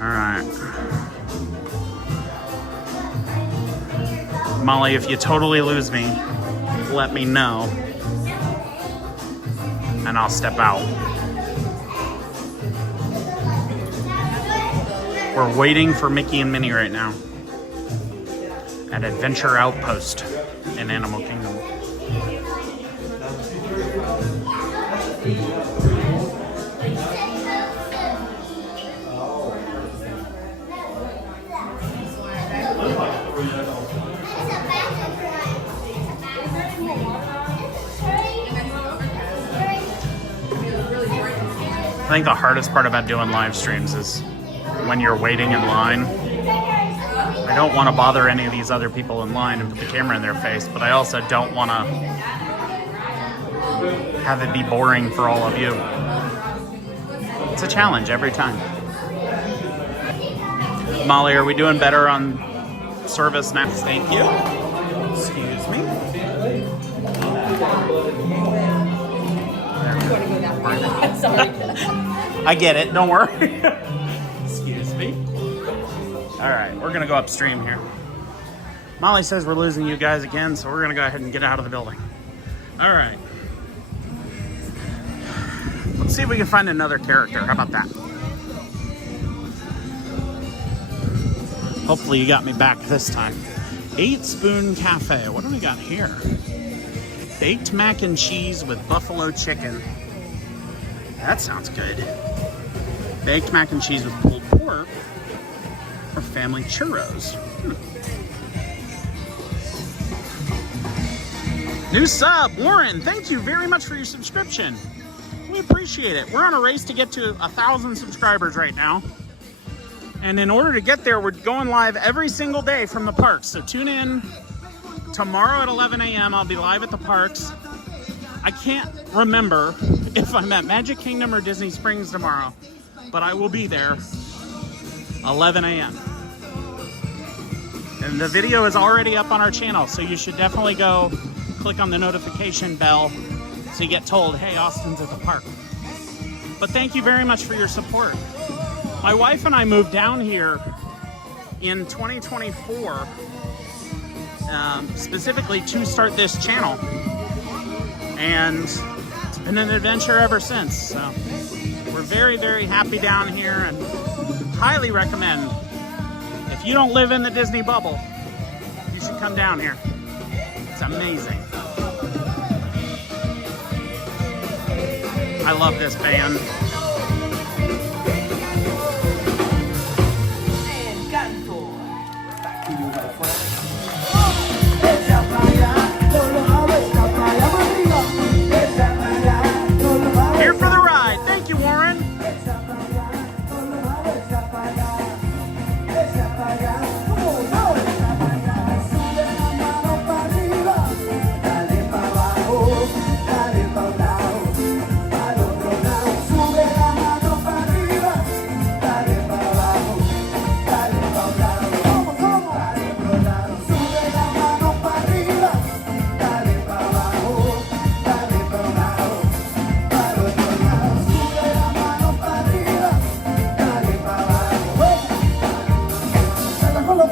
All right. Molly, if you totally lose me, let me know. And I'll step out. We're waiting for Mickey and Minnie right now at Adventure Outpost in Animal Kingdom. I think the hardest part about doing live streams is when you're waiting in line. I don't want to bother any of these other people in line and put the camera in their face, but I also don't want to have it be boring for all of you. It's a challenge every time. Molly, are we doing better on service now? Thank you. Excuse me. I get it, don't worry. Excuse me. Alright, we're gonna go upstream here. Molly says we're losing you guys again, so we're gonna go ahead and get out of the building. Alright. Let's see if we can find another character. How about that? Hopefully you got me back this time. 8 Spoon Cafe. What do we got here? Baked mac and cheese with buffalo chicken. That sounds good. Baked mac and cheese with pulled pork or family churros. New sub, Warren, thank you very much for your subscription. We appreciate it. We're on a race to get to 1,000 subscribers right now. And in order to get there, we're going live every single day from the parks. So tune in tomorrow at 11 a.m. I'll be live at the parks. I can't remember if I'm at Magic Kingdom or Disney Springs tomorrow, but I will be there 11 a.m. And the video is already up on our channel, so you should definitely go click on the notification bell so you get told, hey, Austin's at the park. But thank you very much for your support. My wife and I moved down here in 2024, specifically to start this channel. And it's been an adventure ever since. So we're very, very happy down here and highly recommend, if you don't live in the Disney bubble, you should come down here. It's amazing. I love this band. Here for the ride. Thank you, Warren.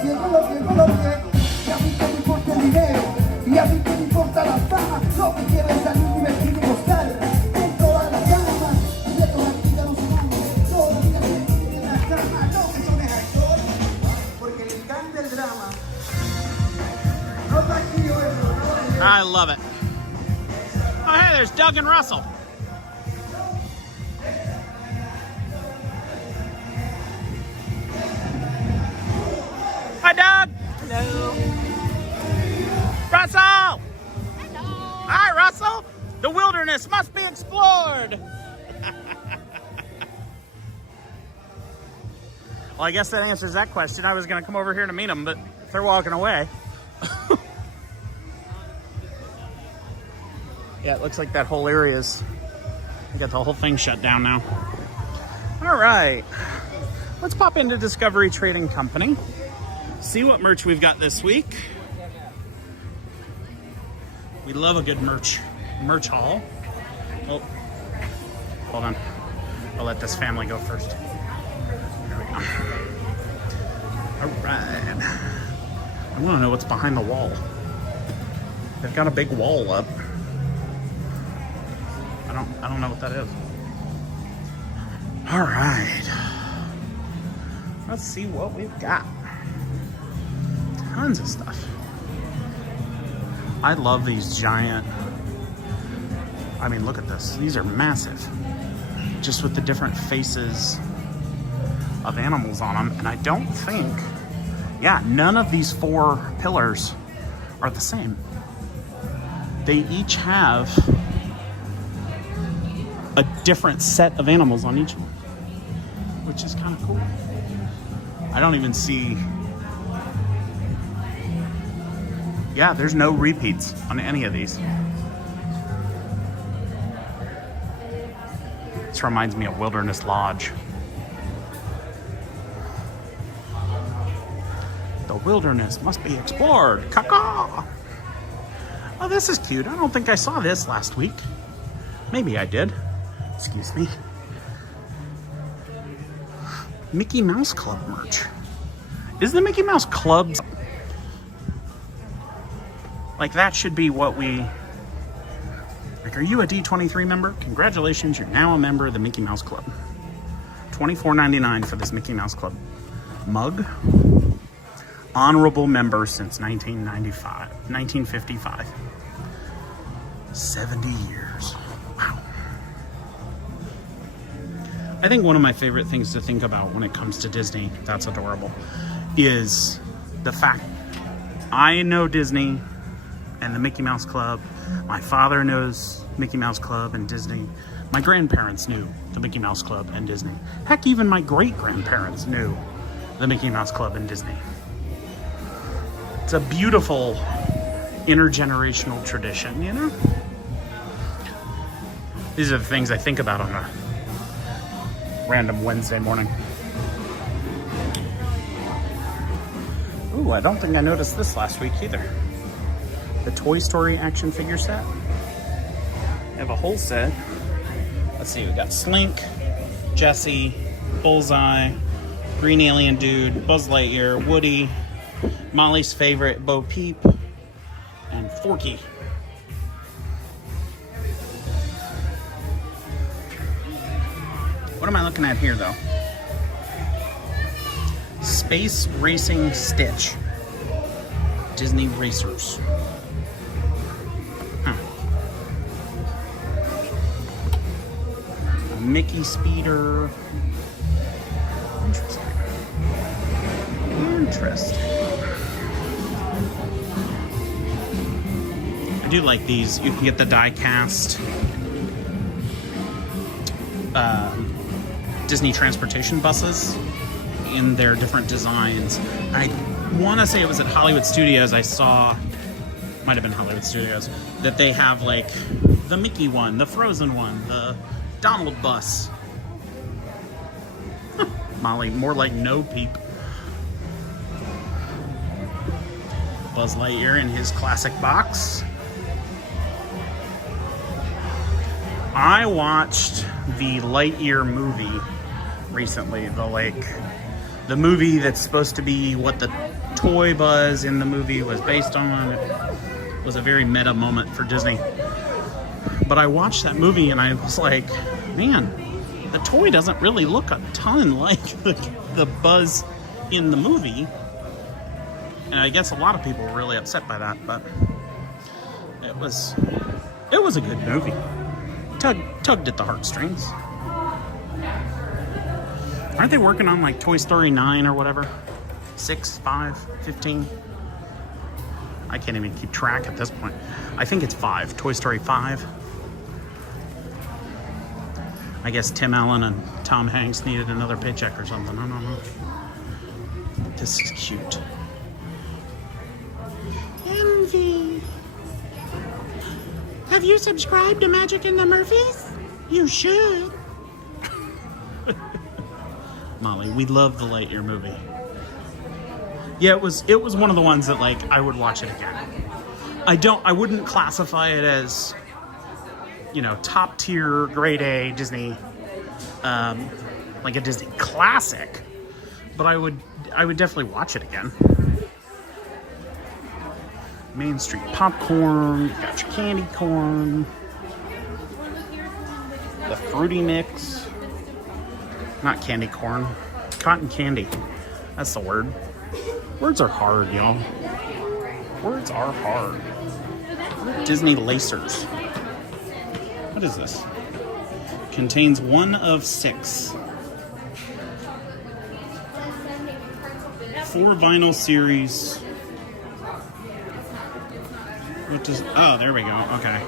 pies, con los pies, con los pies. Y a mí que me importa el dinero, y a mí que me importa la fama. Lo que quiero es salir, divertir y gozar en toda la cama. Y de toda la vida no se mame, toda la vida se vive en la cama. No, que son es actor, porque le encanta el drama. No está aquí, oye, no. I love it. Oh, hey, there's Doug and Russell. Hi, Doug. Hello. Russell. Hi, Russell. The wilderness must be explored. Well, I guess that answers that question. I was going to come over here to meet them, but they're walking away. Yeah, it looks like that whole area's got the whole thing shut down now. All right, let's pop into Discovery Trading Company, see what merch we've got this week. We love a good merch haul. Oh, hold on. I'll let this family go first. There we go. All right. I want to know what's behind the wall. They've got a big wall up. I don't know what that is. All right. Let's see what we've got. Tons of stuff. I love these giant, I mean, look at this. These are massive. Just with the different faces of animals on them. And I don't think, yeah, none of these 4 pillars are the same. They each have a different set of animals on each one, which is kind of cool. I don't even see, yeah, there's no repeats on any of these. This reminds me of Wilderness Lodge. The wilderness must be explored. Caw-caw! Oh, this is cute. I don't think I saw this last week. Maybe I did. Excuse me. Mickey Mouse Club merch. Is the Mickey Mouse Clubs like that should be what we like? Are you a D23 member? Congratulations, you're now a member of the Mickey Mouse Club. $24.99 for this Mickey Mouse Club mug. Honorable member since 1955. 70 years. Wow. I think one of my favorite things to think about when it comes to Disney, that's adorable, is the fact I know Disney and the Mickey Mouse Club. My father knows Mickey Mouse Club and Disney. My grandparents knew the Mickey Mouse Club and Disney. Heck, even my great-grandparents knew the Mickey Mouse Club and Disney. It's a beautiful intergenerational tradition, you know? These are the things I think about on a random Wednesday morning. Ooh, I don't think I noticed this last week either. The Toy Story action figure set. I have a whole set. Let's see, we got Slink, Jessie, Bullseye, Green Alien Dude, Buzz Lightyear, Woody, Molly's favorite, Bo Peep, and Forky. What am I looking at here, though? Space Racing Stitch. Disney Racers. Huh. A Mickey Speeder. Interesting. Interesting. I do like these. You can get the die-cast Disney transportation buses in their different designs. I want to say it was at Hollywood Studios. I saw, might have been Hollywood Studios, that they have like the Mickey one, the Frozen one, the Donald bus. Molly, more like No Peep. Buzz Lightyear in his classic box. I watched the Lightyear movie recently, the movie that's supposed to be what the toy Buzz in the movie was based on. It was a very meta moment for Disney. But I watched that movie and I was like, man, the toy doesn't really look a ton like the Buzz in the movie. And I guess a lot of people were really upset by that, but it was a good movie. Tugged at the heartstrings. Aren't they working on like Toy Story 9 or whatever? 6, 5, 15? I can't even keep track at this point. I think it's 5. Toy Story 5. I guess Tim Allen and Tom Hanks needed another paycheck or something. I don't know. This is cute. Envy. Have you subscribed to Magic and the Murphys? You should. Molly, we love the Lightyear movie. Yeah, it was one of the ones that like I would watch it again. I wouldn't classify it as, you know, top tier grade A Disney, like a Disney classic, but I would definitely watch it again. Main Street popcorn, you got your candy corn, the fruity mix, not candy corn, cotton candy. That's the word. Words are hard, y'all. Words are hard. Disney Lacers. What is this? Contains 1 of 6. 4 vinyl series. What does... Oh, there we go. Okay.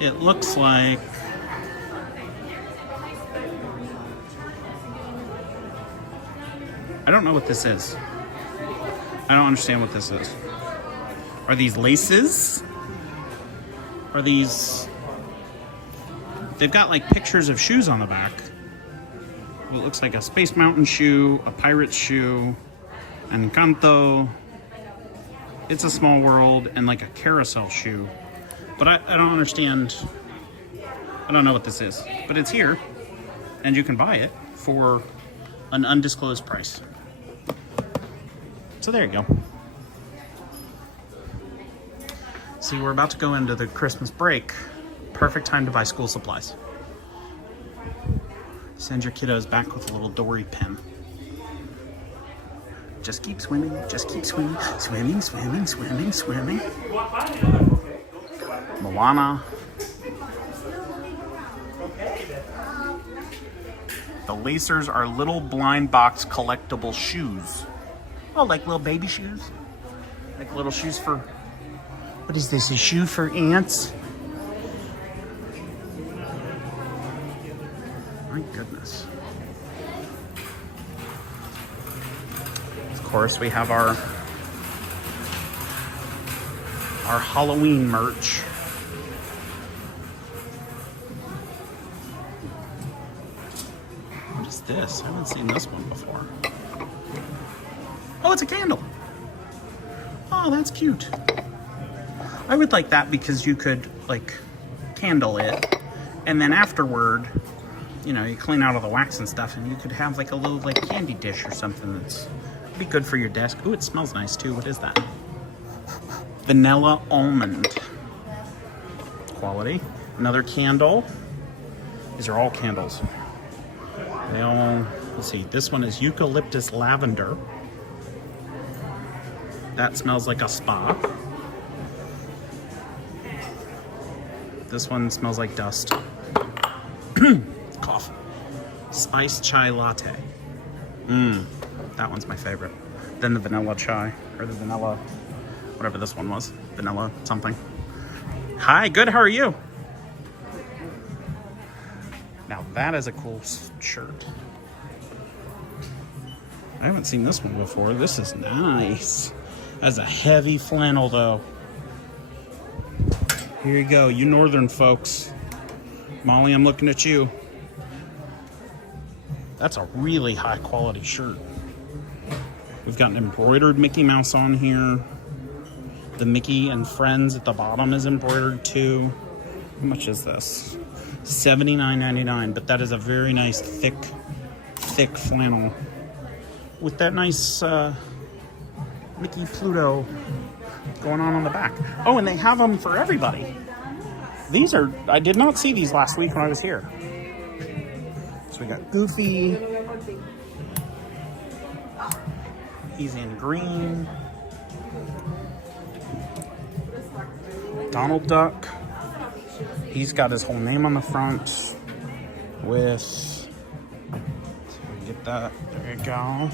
It looks like... I don't know what this is. I don't understand what this is. Are these laces? Are these... They've got like pictures of shoes on the back. Well, it looks like a Space Mountain shoe, a pirate shoe, Encanto, It's a Small World, and like a carousel shoe. But I don't understand. I don't know what this is. But it's here, and you can buy it for an undisclosed price. So there you go. See, we're about to go into the Christmas break. Perfect time to buy school supplies. Send your kiddos back with a little Dory pen. Just keep swimming, just keep swimming. Swimming, swimming, swimming, swimming. Moana. The Lacers are little blind box collectible shoes. Oh, like little baby shoes? Like little shoes for... What is this, a shoe for ants? My goodness. Of course, we have our Halloween merch. What is this? I haven't seen this one before. Oh, it's a candle. Oh, that's cute. I would like that because you could, like, candle it, and then afterward, you know, you clean out all the wax and stuff, and you could have, like, a little, like, candy dish or something that's be good for your desk. Ooh, it smells nice, too. What is that? Vanilla almond. Quality. Another candle. These are all candles. They all, let's see, this one is eucalyptus lavender. That smells like a spa. This one smells like dust. Cough. Spiced chai latte. That one's my favorite. Then the vanilla chai, or the vanilla, whatever this one was. Vanilla something. Hi, good, how are you? Now that is a cool shirt. I haven't seen this one before. This is nice. That's a heavy flannel though. Here you go, you northern folks. Molly, I'm looking at you. That's a really high quality shirt. We've got an embroidered Mickey Mouse on here. The Mickey and Friends at the bottom is embroidered too. How much is this? $79.99, but that is a very nice thick flannel. with that nice Mickey Pluto going on the back. Oh, and they have them for everybody. These are, I did not see these last week when I was here. So we got Goofy. He's in green. Donald Duck. He's got his whole name on the front with, so we get that, there you go.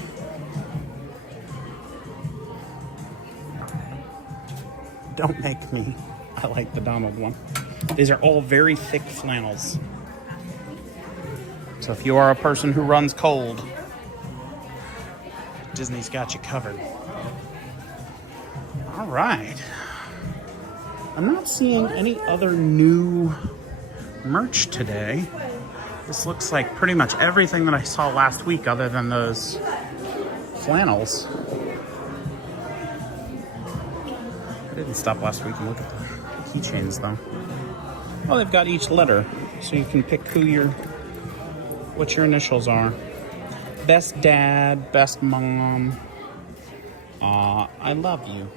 Don't make me. I like the Donald one. These are all very thick flannels. So if you are a person who runs cold, Disney's got you covered. All right. I'm not seeing any other new merch today. This looks like pretty much everything that I saw last week other than those flannels. I didn't stop last week and look at the keychains though. Well, they've got each letter, so you can pick what your initials are. Best dad, best mom. I love you.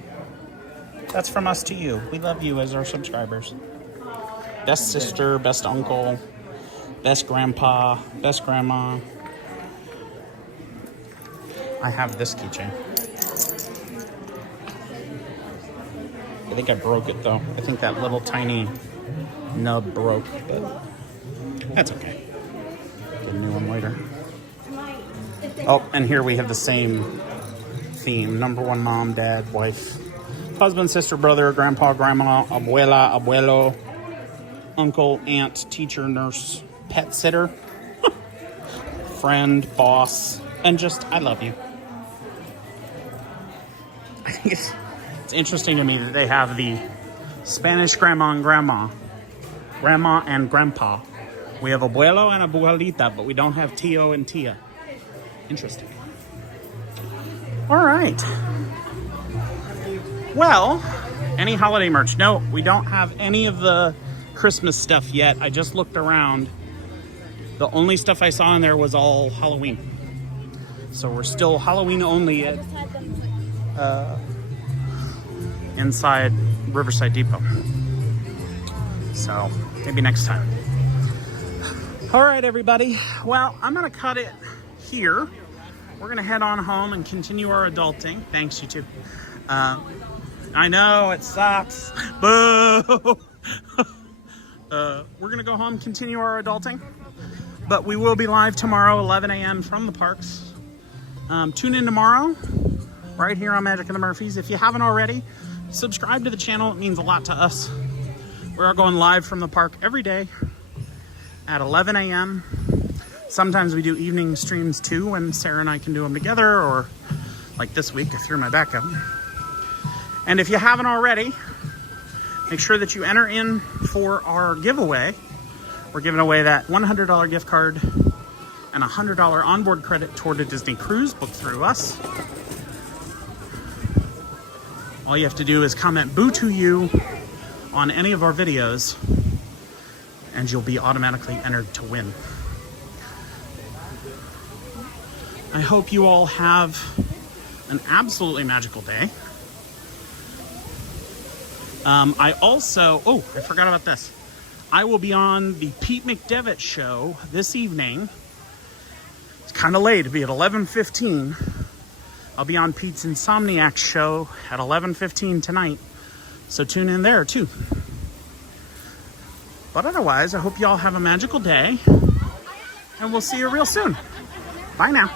That's from us to you. We love you as our subscribers. Best sister, best uncle, best grandpa, best grandma. I have this keychain. I think I broke it though. I think that little tiny nub broke, but that's okay. Get a new one later. Oh, and here we have the same theme. Number one, mom, dad, wife, husband, sister, brother, grandpa, grandma, abuela, abuelo, uncle, aunt, teacher, nurse, pet sitter, friend, boss, and just, I love you. I think it's interesting to me that they have the Spanish grandma and grandma and grandpa. We have abuelo and abuelita, but we don't have tío and tía. Interesting. All right. Well, any holiday merch? No, we don't have any of the Christmas stuff yet. I just looked around. The only stuff I saw in there was all Halloween. So we're still Halloween only at inside Riverside Depot. So maybe next time. All right, everybody. Well, I'm gonna cut it here. We're gonna head on home and continue our adulting. Thanks, you too. I know it sucks. Boo! We're gonna go home, continue our adulting, but we will be live tomorrow, 11 a.m. from the parks. Tune in tomorrow, right here on Magic of the Murphys. If you haven't already, subscribe to the channel. It means a lot to us. We are going live from the park every day at 11 a.m. Sometimes we do evening streams too when Sarah and I can do them together, or like this week, I threw my back out. And if you haven't already, make sure that you enter in for our giveaway. We're giving away that $100 gift card and $100 onboard credit toward a Disney cruise booked through us. All you have to do is comment "boo to you" on any of our videos, and you'll be automatically entered to win. I hope you all have an absolutely magical day. I forgot about this. I will be on the Pete McDevitt show this evening. It's kind of late, it'll be at 11:15. I'll be on Pete's Insomniac show at 11:15 tonight. So tune in there too. But otherwise, I hope you all have a magical day, and we'll see you real soon. Bye now.